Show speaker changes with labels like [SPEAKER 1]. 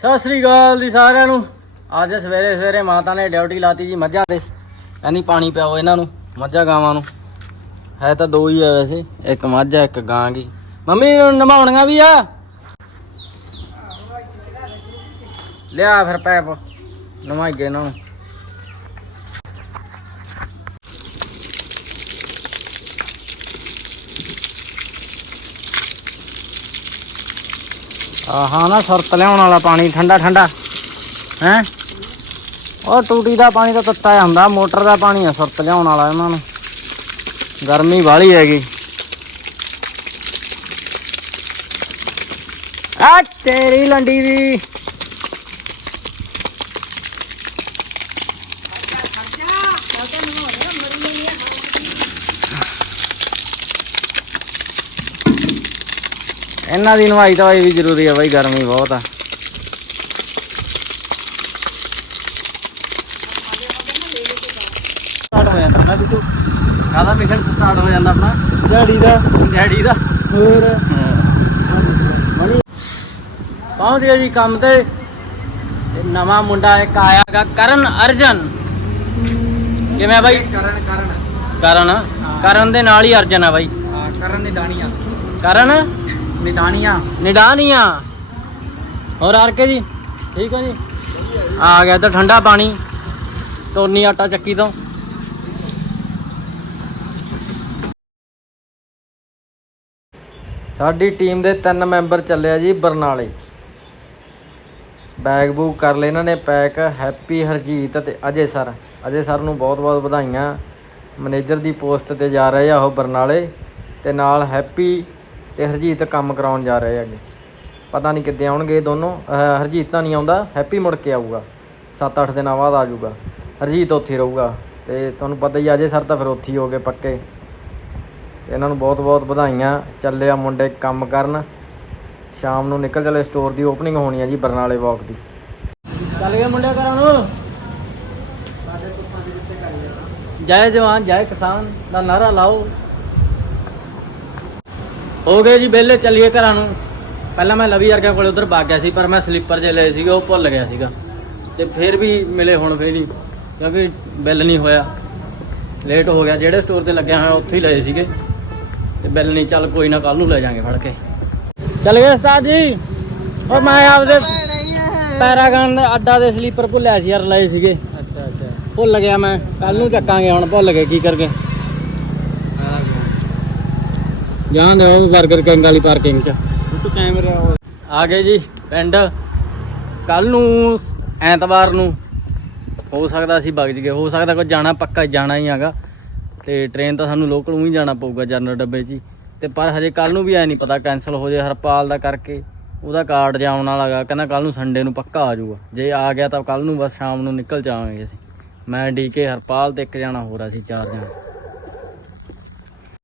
[SPEAKER 1] ਸਤਿ ਸ੍ਰੀ ਅਕਾਲ ਜੀ ਸਾਰਿਆਂ ਨੂੰ। ਅੱਜ ਸਵੇਰੇ ਸਵੇਰੇ ਮਾਤਾ ਨੇ ਡਿਊਟੀ ਲਾਤੀ ਜੀ ਮੱਝਾਂ ਤੇ। ਕਹਿੰਦੀ ਪਾਣੀ ਪਿਆਓ ਇਹਨਾਂ ਨੂੰ, ਮੱਝਾਂ ਗਾਵਾਂ ਨੂੰ। ਹੈ ਤਾਂ ਦੋ ਹੀ ਆ ਵੈਸੇ, ਇੱਕ ਮੱਝ ਆ, ਇੱਕ ਗਾਂ ਗੀ। ਮੰਮੀ ਨੂੰ ਨਮਾਉਣੀਆਂ ਵੀ ਆ? ਲਿਆ ਫਿਰ ਪੈਪ ਨਮਾਈ ਗਏ ਇਹਨਾਂ ਨੂੰ। ਆਹਾਂ ਨਾ ਸੁਰਤ ਲਿਆਉਣ ਵਾਲਾ ਪਾਣੀ, ਠੰਡਾ ਠੰਡਾ। ਹੈ? ਉਹ ਟੂਟੀ ਦਾ ਪਾਣੀ ਤਾਂ ਤੱਤਾ ਜਿਹਾ ਹੁੰਦਾ, ਮੋਟਰ ਦਾ ਪਾਣੀ ਆ ਸੁਰਤ ਲਿਆਉਣ ਵਾਲਾ ਇਹਨਾਂ ਨੂੰ। ਗਰਮੀ ਵਾਲੀ ਹੈਗੀ। ਆ ਤੇਰੀ ਲੰਡੀ ਦੀ। ਇਹਨਾਂ ਦੀ ਨਵਾਈ ਤਾਂ ਵੀ ਜ਼ਰੂਰੀ ਆ ਬਾਈ ਗਰਮੀ ਬਹੁਤ ਆ। ਸਟਾਰਟ ਹੋ ਜਾਂਦਾ ਨਾ ਬਿੱਟੂ ਕਾਹਦਾ ਮਿਸ਼ਨ ਸਟਾਰਟ ਹੋ ਜਾਂਦਾ ਆਪਣਾ?
[SPEAKER 2] ਡੈਡੀ ਦਾ।
[SPEAKER 1] ਡੈਡੀ ਦਾ।
[SPEAKER 2] ਹੋਰ।
[SPEAKER 1] ਪਹੁੰਚ ਗਿਆ ਜੀ ਕੰਮ ਤੇ। ਨਵਾਂ ਮੁੰਡਾ ਇੱਕ ਆਇਆਗਾ ਕਰਨ ਅਰਜਨ। ਕਿਵੇਂ ਆ ਬਾਈ?
[SPEAKER 2] ਕਰਨ ਕਰਨ।
[SPEAKER 1] ਕਰਨ। ਕਰਨ ਦੇ ਨਾਲ ਹੀ ਅਰਜਨ ਆ ਬਾਈ।
[SPEAKER 2] ਹਾਂ ਕਰਨ ਨਿਦਾਨੀਆਂ
[SPEAKER 1] ਕਰਨ?
[SPEAKER 2] ਨਿਦਾਨੀਆਂ।
[SPEAKER 1] ਨਿਡਾਨੀਆਂ ਹੋਰ ਆਰ ਕੇ ਜੀ, ਠੀਕ ਹੈ ਜੀ? ਆ ਗਿਆ ਇੱਧਰ ਠੰਡਾ ਪਾਣੀ। ਤੋਨੀ ਆਟਾ ਚੱਕੀ ਤੋਂ। ਸਾਡੀ ਟੀਮ ਦੇ ਤਿੰਨ ਮੈਂਬਰ ਚੱਲਿਆ ਜੀ ਬਰਨਾਲੇ। ਬੈਗ ਬੂਗ ਕਰ ਲਏ ਇਹਨਾਂ ਨੇ ਪੈਕ। ਹੈਪੀ ਹਰਜੀਤ ਤੇ ਅਜੇ ਸਰ। ਅਜੇ ਸਰ ਨੂੰ ਬਹੁਤ ਬਹੁਤ ਵਧਾਈਆਂ। ਮੈਨੇਜਰ ਦੀ ਪੋਸਟ ਤੇ ਜਾ ਰਹੇ ਆ ਉਹ ਬਰਨਾਲੇ। ਤੇ ਨਾਲ ਹੈਪੀ ਤੇ ਹਰਜੀਤ ਕੰਮ ਕਰਾਉਣ ਜਾ ਰਹੇ ਹੈਗੇ। ਪਤਾ ਨਹੀਂ ਕਿੱਦੇ ਆਉਣਗੇ ਇਹ ਦੋਨੋਂ। ਹਰਜੀਤ ਤਾਂ ਨਹੀਂ ਆਉਂਦਾ, ਹੈਪੀ ਮੁੜ ਕੇ ਆਊਗਾ। 7-8 ਦਿਨਾਂ ਬਾਅਦ ਆ ਜਾਊਗਾ। ਹਰਜੀਤ ਉੱਥੇ ਰਹੂਗਾ। ਤੇ ਤੁਹਾਨੂੰ ਪਤਾ ਹੀ ਅਜੇ ਸਰ ਤਾਂ ਫਿਰ ਉੱਥੇ ਹੀ ਹੋ ਗਏ ਪੱਕੇ। ਇਹਨਾਂ ਨੂੰ ਬਹੁਤ ਬਹੁਤ ਵਧਾਈਆਂ। ਚੱਲਿਆ ਮੁੰਡੇ ਕੰਮ ਕਰਨ। ਸ਼ਾਮ ਨੂੰ ਨਿਕਲ ਚਲੇ ਸਟੋਰ ਦੀ ਓਪਨਿੰਗ ਹੋਣੀ ਹੈ ਜੀ ਬਰਨਾਲੇ ਵਾਕ ਦੀ। ਚੱਲ ਗਏ ਮੁੰਡੇ ਘਰਾਂ ਨੂੰ। ਜੈ ਜਵਾਨ, ਜੈ ਕਿਸਾਨ, ਦਾ ਨਾਰਾ ਲਾਓ। ਹੋ ਗਏ ਜੀ ਵਿਹਲੇ ਚੱਲੀਏ ਘਰਾਂ ਨੂੰ। ਪਹਿਲਾਂ ਮੈਂ ਲਵੀ ਵਰਗਿਆਂ ਕੋਲੇ ਉਧਰ ਭੱਗ ਗਿਆ ਸੀ ਪਰ ਮੈਂ ਸਲੀਪਰ ਜੇ ਲਏ ਸੀਗੇ ਉਹ ਭੁੱਲ ਗਿਆ ਸੀਗਾ। ਤੇ ਫਿਰ ਵੀ ਮਿਲੇ ਹੁਣ ਫੇਰ ਨਹੀਂ ਕਿਉਂਕਿ ਬਿੱਲ ਨਹੀਂ ਹੋਇਆ। ਲੇਟ ਹੋ ਗਿਆ ਜਿਹੜੇ ਸਟੋਰ ਤੇ ਲੱਗਿਆ ਹੋਇਆ ਉੱਥੇ ਹੀ ਲਏ ਸੀਗੇ। ਤੇ ਬਿੱਲ ਨਹੀਂ ਚੱਲ ਕੋਈ ਨਾ ਕੱਲ ਨੂੰ ਲੈ ਜਾਾਂਗੇ ਫੜ ਕੇ। ਚੱਲ ਗਏ ਉਸਤਾਦ ਜੀ। ਉਹ ਮੈਂ ਆਪਦੇ ਪੈਰਾਗਨ ਦੇ ਅੱਡਾ ਦੇ ਸਲੀਪਰ ਭੁੱਲਿਆ ਸੀ ਯਾਰ ਲਏ ਸੀਗੇ।
[SPEAKER 2] ਅੱਛਾ ਅੱਛਾ।
[SPEAKER 1] ਭੁੱਲ ਗਿਆ ਮੈਂ ਕੱਲ ਨੂੰ ਚੱਕਾਂਗੇ ਹੁਣ ਭੁੱਲ ਗਏ ਕੀ ਕਰਕੇ। ਜਾਣ ਦੇ ਉਹ 버ਗਰ ਕਿੰਗ ਵਾਲੀ ਪਾਰਕਿੰਗ 'ਚ।
[SPEAKER 2] ਤੂੰ ਕੈਮਰਾ
[SPEAKER 1] ਆ ਗਏ ਜੀ ਪਿੰਡ। ਕੱਲ ਨੂੰ ਐਤਵਾਰ ਨੂੰ ਹੋ ਸਕਦਾ ਅਸੀਂ ਵਗ ਜਗੇ ਹੋ ਸਕਦਾ ਕੋਈ ਜਾਣਾ ਪੱਕਾ ਜਾਣਾ ਹੀ ਹੈਗਾ। ਤੇ ਟ੍ਰੇਨ ਤਾਂ ਸਾਨੂੰ ਲੋਕਲ ਨੂੰ ਹੀ ਜਾਣਾ ਪਊਗਾ ਜਨਰਲ ਡੱਬੇ 'ਚ ਹੀ। ਤੇ ਪਰ ਹਜੇ ਕੱਲ ਨੂੰ ਵੀ ਐ ਨਹੀਂ ਪਤਾ ਕੈਨਸਲ ਹੋ ਜੇ ਹਰਪਾਲ ਦਾ ਕਰਕੇ। ਉਹਦਾ ਕਾਰਡ ਜਾਉਣ ਵਾਲਾ ਹੈਗਾ ਕਹਿੰਦਾ ਕੱਲ ਨੂੰ ਸੰਡੇ ਨੂੰ ਪੱਕਾ ਆ ਜਾਊਗਾ। ਜੇ ਆ ਗਿਆ ਤਾਂ ਕੱਲ ਨੂੰ ਬਸ ਸ਼ਾਮ ਨੂੰ ਨਿਕਲ ਜਾਵਾਂਗੇ ਅਸੀਂ। ਮੈਂ ਡੀਕੇ ਹਰਪਾਲ ਤੇ ਇੱਕ ਜਾਣਾ ਹੋਰ ਅਸੀਂ ਚਾਰ ਜਣੇ।